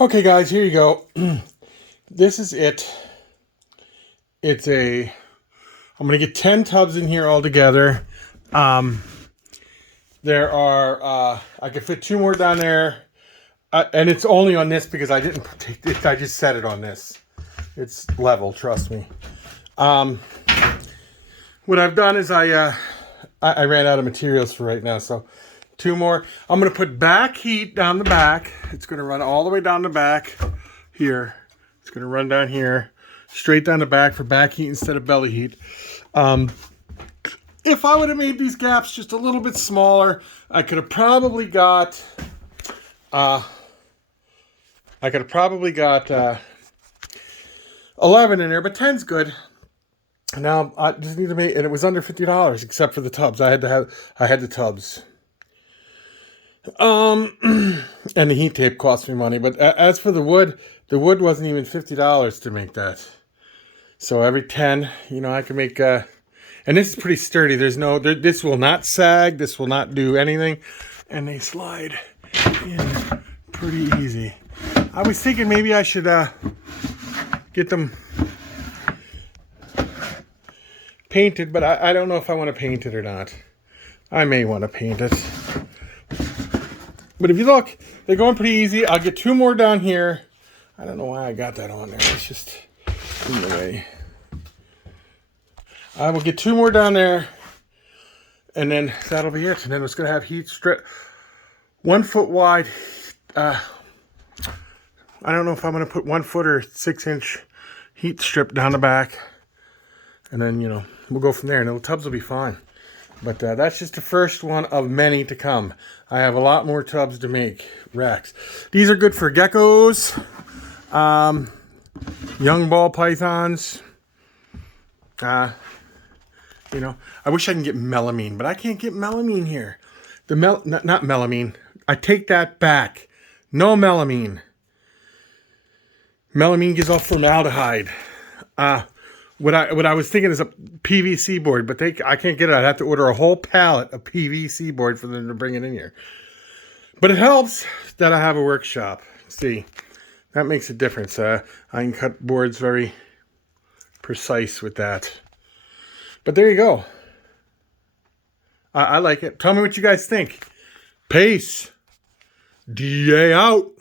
Okay, guys, here you go. This is it. I'm going to get 10 tubs in here altogether. Um, there are, I can fit 2 more down there. And it's only on this because I didn't take it. I just set it on this. It's level, trust me. What I've done is I ran out of materials for right now, so 2 more. I'm going to put back heat down the back. It's going to run all the way down the back here. It's going to run down here, straight down the back for back heat instead of belly heat. If I would have made these gaps just a little bit smaller, I could have probably got 11 in there, but 10's good. Now I just need to make, and it was under $50 except for the tubs. I had the tubs. And the heat tape cost me money. But as for the wood wasn't even $50 to make that. So every 10, I can make. And this is pretty sturdy. This will not sag. This will not do anything, and they slide in pretty easy. I was thinking maybe I should get them painted, but I don't know if I want to paint it or not. I may want to paint it. But if you look, they're going pretty easy. I'll get 2 more down here. I don't know why I got that on there. It's just in the way. I will get 2 more down there. And then that'll be it. And then it's going to have heat strip. 1 foot wide. I don't know if I'm going to put 1 foot or 6-inch heat strip down the back. And then, we'll go from there. And the tubs will be fine. But that's just the first one of many to come. I have a lot more tubs to make. Racks. These are good for geckos, young ball pythons. I wish I can get melamine, but I can't get melamine here. Not melamine. I take that back. No melamine. Melamine gives off formaldehyde. What I was thinking is a PVC board, but I can't get it. I'd have to order a whole pallet of PVC board for them to bring it in here. But it helps that I have a workshop. See, that makes a difference. I can cut boards very precise with that. But there you go. I like it. Tell me what you guys think. Peace. DA out.